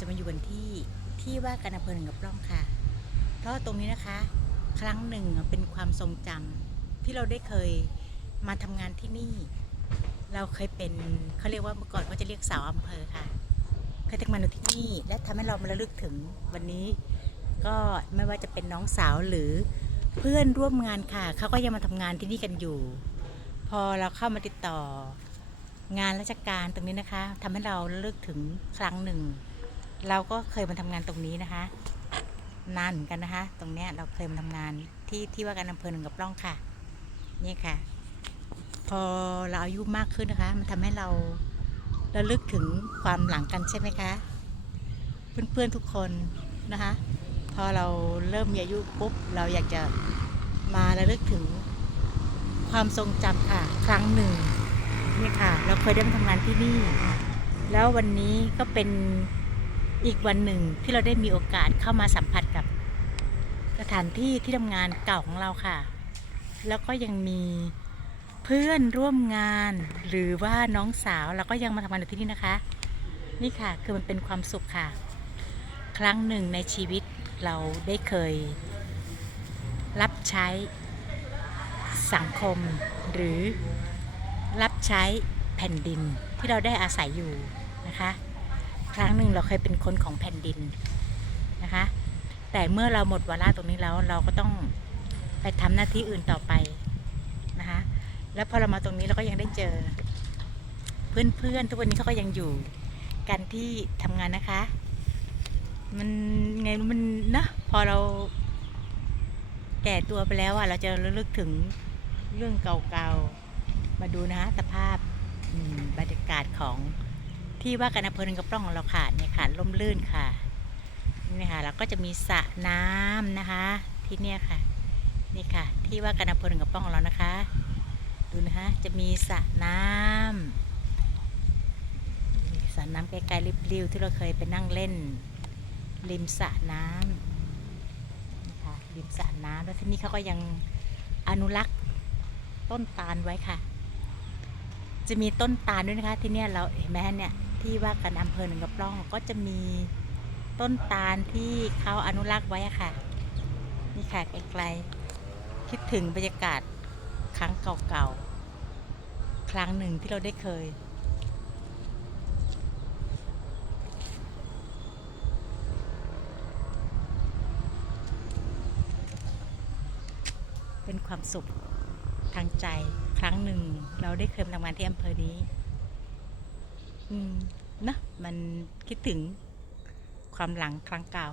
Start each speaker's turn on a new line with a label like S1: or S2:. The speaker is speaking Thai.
S1: จะมาอยู่กันที่ที่ว่าการอำเภอหนึ่งกับร่องค่ะ เพราะตรงนี้นะคะ ครั้งหนึ่งเป็นความทรงจำที่เราได้เคยมาทำงานที่นี่ เราเคยเป็นเขาเรียกว่าเมื่อก่อนเขาจะเรียกสาวอำเภอค่ะ เคยทำงานอยู่ที่นี่ และทำให้เรามาระลึกถึงวันนี้ ก็ไม่ว่าจะเป็นน้องสาวหรือเพื่อนร่วมงานค่ะ เขาก็ยังมาทำงานที่นี่กันอยู่ พอเราเข้ามาติดต่องานราชการตรงนี้นะคะทำให้เราระลึกถึงครั้งหนึ่ง เราก็เคยมาทำงานตรงนี้นะคะ นานเหมือนกันนะคะ ตรงเนี้ยเราเคยมาทำงานที่ที่ว่าการอำเภอหนึ่งกับร่องค่ะ นี่ค่ะ พอเราอายุมากขึ้นนะคะ มันทำให้เราระลึกถึงความหลังกันใช่ไหมคะ เพื่อนๆทุกคนนะคะ พอเราเริ่มมีอายุปุ๊บเราอยากจะมาระลึกถึงความทรงจำค่ะ ครั้งหนึ่งนี่ค่ะ เราเคยได้มาทำงานที่นี่ แล้ววันนี้ก็เป็น อีกวันหนึ่งที่เราได้มีโอกาสเข้ามาสัมผัสกับสถานที่ที่ทำงานเก่าของเราค่ะ แล้วก็ยังมีเพื่อนร่วมงาน หรือว่าน้องสาวเราก็ยังมาทำงานอยู่ที่นี่นะคะ นี่ค่ะคือมันเป็นความสุขค่ะ ครั้งหนึ่งในชีวิตเราได้เคย รับใช้สังคม หรือรับใช้แผ่นดินที่เราได้อาศัยอยู่นะคะ ครั้งหนึ่งเราเคยเป็นคนของแผ่นดินนะคะ แต่เมื่อเราหมดวาระตรงนี้แล้วเราก็ต้องไปทำหน้าที่อื่นต่อไปนะคะ แล้วพอเรามาตรงนี้เราก็ยังได้เจอ เพื่อนๆทุกวันนี้เขาก็ยังอยู่กันที่ทำงานนะคะ มันไงมันนะพอเราแก่ตัวไปแล้วอะเราจะระลึกถึงเรื่องเก่าๆ มาดูนะสภาพบรรยากาศของ ที่ว่าการอำเภอหนึ่งกระปร่องของเราค่ะเนี่ยค่ะร่มรื่นค่ะนี่ค่ะแล้วก็จะมีสระน้ำนะคะ ที่เนี่ยค่ะนี่ค่ะ ที่ว่าการอำเภอหนึ่งกระปร่องของเรานะคะ ดูนะคะจะมีสระน้ำสระน้ำไกลๆริบๆที่เราเคยไปนั่งเล่น ริมสระน้ำนะคะริมสระน้ำแล้วที่นี่เขาก็ยังอนุรักษ์ต้นตาลไว้ค่ะ จะมีต้นตาลด้วยนะคะ ที่เนี่ยเราเห็นไหมฮะเนี่ย ที่ว่ากันอำเภอหนึ่งกระปล้องก็จะมีต้นตาลที่เขาอนุรักษ์ไว้ค่ะ นี่ค่ะไกลๆคิดถึงบรรยากาศครั้งเก่าๆ ครั้งหนึ่งที่เราได้เคย เป็นความสุขทางใจครั้งหนึ่งเราได้เคยทำงานที่อำเภอนี้ อืมนะมันคิดถึงความหลังครั้งเก่า